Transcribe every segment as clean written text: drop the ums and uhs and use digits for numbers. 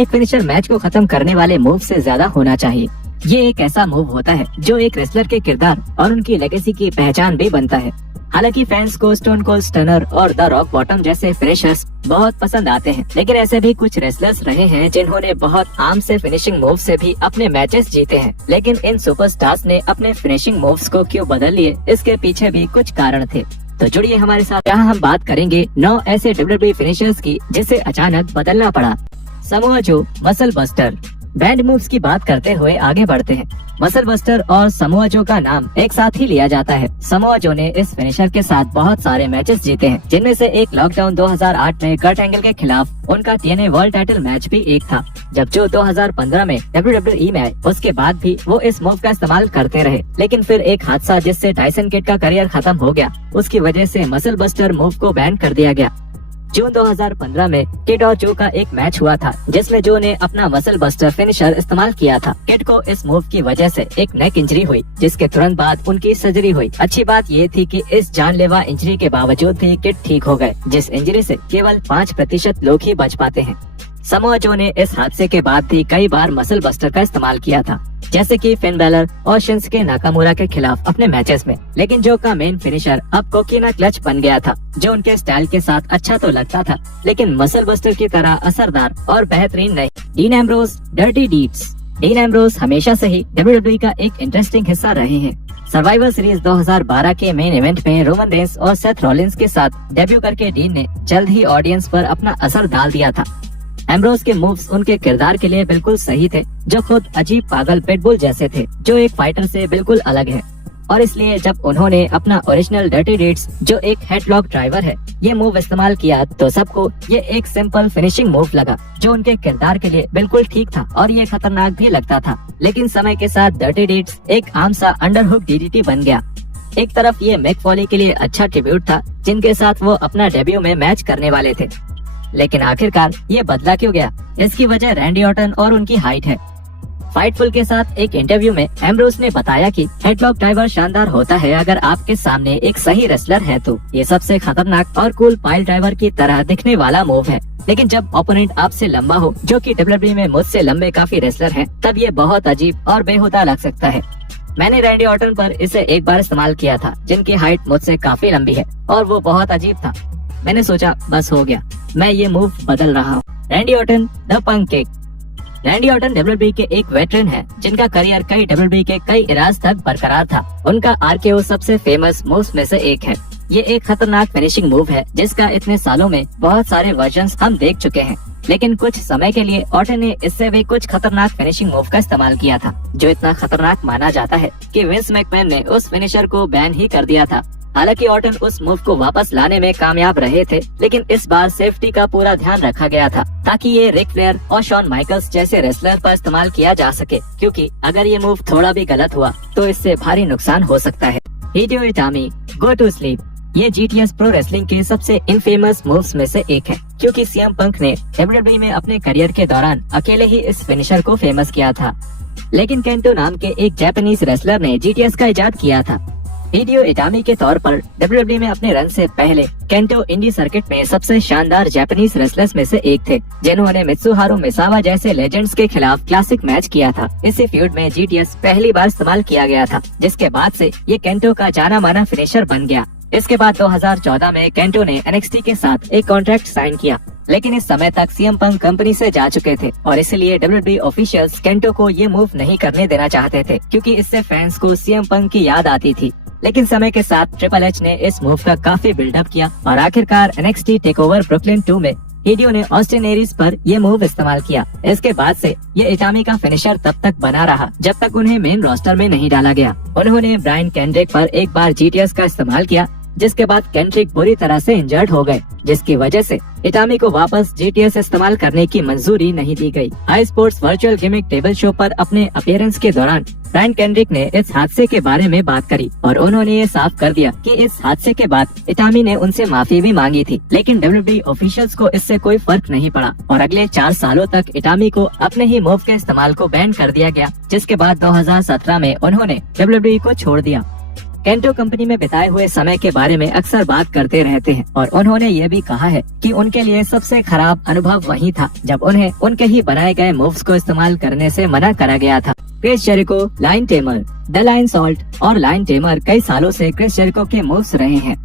एक finisher match को खत्म करने वाले मूव से ज्यादा होना चाहिए। ये एक ऐसा मूव होता है जो एक रेसलर के किरदार और उनकी लेगेसी की पहचान भी बनता है। हालांकि फैंस को स्टोन कोल्ड स्टनर और द रॉक बॉटम जैसे फिनिशर्स बहुत पसंद आते हैं, लेकिन ऐसे भी कुछ रेसलर्स रहे हैं जिन्होंने बहुत आम से फिनिशिंग मूव से भी अपने मैचेस जीते हैं। लेकिन इन सुपरस्टार्स ने अपने फिनिशिंग मूव्स को क्यों बदल लिए, इसके पीछे भी कुछ कारण थे। तो जुड़िए हमारे साथ, यहाँ हम बात करेंगे 9 ऐसे WWE फिनिशर्स की जिसे अचानक बदलना पड़ा। Samoa Joe, muscle buster. Band moves की बात करते हुए आगे बढ़ते हैं। मसल बस्टर और समोआ जो का नाम एक साथ ही लिया जाता है। समोआ जो ने इस फिनिशर के साथ बहुत सारे मैचेस जीते हैं, जिनमें से एक लॉकडाउन 2008 में कर्ट एंगल के खिलाफ उनका TNA वर्ल्ड टाइटल मैच भी एक था, जब जो 2015 में WWE में आए। उसके बाद भी वो इस मूव का इस्तेमाल करते रहे, लेकिन फिर एक हादसा जिससे टाइसन किड का करियर खत्म हो गया, उसकी वजह से मसल बस्टर मूव को बैन कर दिया गया। जून 2015 में किड और जो का एक मैच हुआ था, जिसमें जो ने अपना मसल बस्टर फिनिशर इस्तेमाल किया था। किड को इस मूव की वजह से एक नेक इंजरी हुई, जिसके तुरंत बाद उनकी सर्जरी हुई। अच्छी बात ये थी कि इस जानलेवा इंजरी के बावजूद भी किड ठीक हो गए, जिस इंजरी से केवल 5% लोग ही बच पाते हैं। समोआ जो ने इस हादसे के बाद भी कई बार मसल बस्टर का इस्तेमाल किया था, जैसे कि फिन बैलर और शिंसुके नाकामुरा के खिलाफ अपने मैचेस में। लेकिन जो का मेन फिनिशर अब कोकीना क्लच बन गया था, जो उनके स्टाइल के साथ अच्छा तो लगता था, लेकिन मसल बस्टर की तरह असरदार और बेहतरीन नहीं। Dean Ambrose, dirty deeds. Dean Ambrose हमेशा से ही WWE का एक इंटरेस्टिंग हिस्सा रहे हैं। सर्वाइवर सीरीज 2012 के मेन इवेंट में रोमन रेंस और सेथ रॉलिंस के साथ डेब्यू करके डीन ने जल्द ही ऑडियंस पर अपना असर डाल दिया था। एम्ब्रोस के मूव्स उनके किरदार के लिए बिल्कुल सही थे, जो खुद अजीब पागल पिटबुल जैसे थे, जो एक फाइटर से बिल्कुल अलग है। और इसलिए जब उन्होंने अपना ओरिजिनल डर्टी डीड्स, जो एक हेडलॉक ड्राइवर है, ये मूव इस्तेमाल किया, तो सबको ये एक सिंपल फिनिशिंग मूव लगा, जो उनके किरदार के लिए बिल्कुल ठीक था और ये खतरनाक भी लगता था। लेकिन समय के साथ डर्टी डीड्स एक आम सा अंडरहुक DDT बन गया। एक तरफ ये मिक फॉली के लिए अच्छा ट्रिब्यूट था, जिनके साथ वो अपना डेब्यू में मैच करने वाले थे, लेकिन आखिरकार ये बदला क्यों गया? इसकी वजह रैंडी ऑर्टन और उनकी हाइट है। फाइटफुल के साथ एक इंटरव्यू में एम्ब्रोस ने बताया कि हेडलॉक ड्राइवर शानदार होता है अगर आपके सामने एक सही रेसलर है, तो ये सबसे खतरनाक और कूल पाइल ड्राइवर की तरह दिखने वाला मूव है। लेकिन जब ओपोनेंट आपसे लंबा हो, जो कि WWE में मुझसे लंबे काफी रेसलर हैं, तब ये बहुत अजीब और बेहुदा लग सकता है। मैंने रैंडी ऑर्टन पर इसे एक बार इस्तेमाल किया था, जिनकी हाइट मुझसे काफी लंबी है, और वो बहुत अजीब था। मैंने सोचा बस हो गया, मैं ये मूव बदल रहा हूँ। Randy Orton, the punk kick. Randy Orton WWE के एक वेटरन है, जिनका करियर कई WWE के कई इराज तक बरकरार था। उनका RKO सबसे फेमस मूव्स में से एक है। ये एक खतरनाक फिनिशिंग मूव है, जिसका इतने सालों में बहुत सारे वर्जन्स हम देख चुके हैं। लेकिन कुछ समय के लिए ऑर्टन ने इससे भी कुछ खतरनाक फिनिशिंग मूव का इस्तेमाल किया था, जो इतना खतरनाक माना जाता है कि विंस मैकमैन ने उस फिनिशर को बैन ही कर दिया था। हालांकि ऑर्टन उस मूव को वापस लाने में कामयाब रहे थे, लेकिन इस बार सेफ्टी का पूरा ध्यान रखा गया था, ताकि ये रिक फ्लेयर और शॉन माइकल्स जैसे रेसलर पर इस्तेमाल किया जा सके, क्योंकि अगर ये मूव थोड़ा भी गलत हुआ तो इससे भारी नुकसान हो सकता है। हिडेयो इटामी, गो टू स्लीप। ये GTS प्रो रेसलिंग के सबसे इनफेमस मूव्स में से एक है, क्योंकि CM पंक ने WWE में अपने करियर के दौरान अकेले ही इस फिनिशर को फेमस किया था। लेकिन केंटो नाम के एक जापानीज रेसलर ने GTS का इजाद किया था। हिडेयो इटामी के तौर पर WWE में अपने रन से पहले केंटो इंडी सर्किट में सबसे शानदार जापानीज रेसलर्स में से एक थे, जिन्होंने मित्सुहारू मिसावा जैसे लेजेंड्स के खिलाफ क्लासिक मैच किया था। इसी फ्यूड में GTS पहली बार इस्तेमाल किया गया था, जिसके बाद से ये केंटो का जाना माना फिनिशर बन गया। इसके बाद 2014 में केंटो ने NXT के साथ एक कॉन्ट्रैक्ट साइन किया, लेकिन इस समय तक CM पंक कंपनी से जा चुके थे, और इसलिए WWE ऑफिशियल्स केंटो को ये मूव नहीं करने देना चाहते थे, क्योंकि इससे फैंस को CM पंक की याद आती थी। लेकिन समय के साथ ट्रिपल एच ने इस मूव का काफी बिल्डअप किया, और आखिरकार NXT टेकओवर ब्रुकलिन 2 में हिडियो ने ऑस्टिन एरिस पर ये मूव इस्तेमाल किया। इसके बाद से ये इटामी का फिनिशर तब तक बना रहा जब तक उन्हें मेन रोस्टर में नहीं डाला गया। उन्होंने ब्रायन केंड्रिक पर एक बार GTS का इस्तेमाल किया, जिसके बाद केंड्रिक बुरी तरह से इंजर्ड हो गए, जिसकी वजह से इटामी को वापस GTS इस्तेमाल करने की मंजूरी नहीं दी गई। I sports virtual gaming table show पर अपने अपीयरेंस के दौरान ब्रायन केंड्रिक ने इस हादसे के बारे में बात करी, और उन्होंने ये साफ कर दिया कि इस हादसे के बाद इटामी ने उनसे माफी भी मांगी थी, लेकिन WWE ऑफिशियल्स को इससे कोई फर्क नहीं पड़ा, और अगले 4 सालों तक इटामी को अपने ही मूव के इस्तेमाल को बैन कर दिया गया, जिसके बाद 2017 में उन्होंने WWE को छोड़ दिया। केंटो कंपनी में बिताए हुए समय के बारे में अक्सर बात करते रहते हैं और उन्होंने ये भी कहा है कि उनके लिए सबसे खराब अनुभव वही था जब उन्हें उनके ही बनाए गए मूव्स को इस्तेमाल करने से मना करा गया था। Chris Jericho, lion tamer, the lionsault और लाइन टेमर कई सालों से क्रिस जेरिको के मूव्स रहे हैं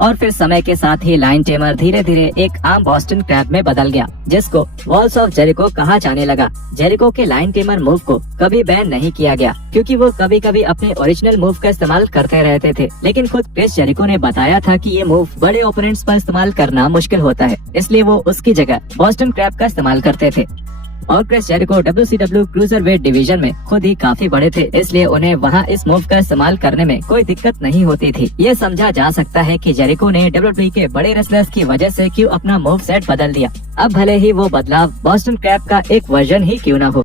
और फिर समय के साथ ही लाइन टेमर धीरे धीरे एक आम बॉस्टन क्रैब में बदल गया, जिसको वॉल्स ऑफ जेरिको कहा जाने लगा। जेरिको के लाइन टेमर मूव को कभी बैन नहीं किया गया क्योंकि वो कभी कभी अपने ओरिजिनल मूव का इस्तेमाल करते रहते थे, लेकिन खुद क्रिस जेरिको ने बताया था कि ये मूव बड़े ओपोनेंट्स पर इस्तेमाल करना मुश्किल होता है, इसलिए वो उसकी जगह बॉस्टन क्रैब का इस्तेमाल करते थे। और Chris Jericho WCW cruiserweight division में खुद ही काफी बड़े थे, इसलिए उन्हें वहां इस मूव का इस्तेमाल करने में कोई दिक्कत नहीं होती थी। ये समझा जा सकता है कि जेरिको ने WWE के बड़े रेसलर्स की वजह से क्यों अपना मूव सेट बदल दिया, अब भले ही वो बदलाव बॉस्टन क्रैब का एक वर्जन ही क्यों न हो।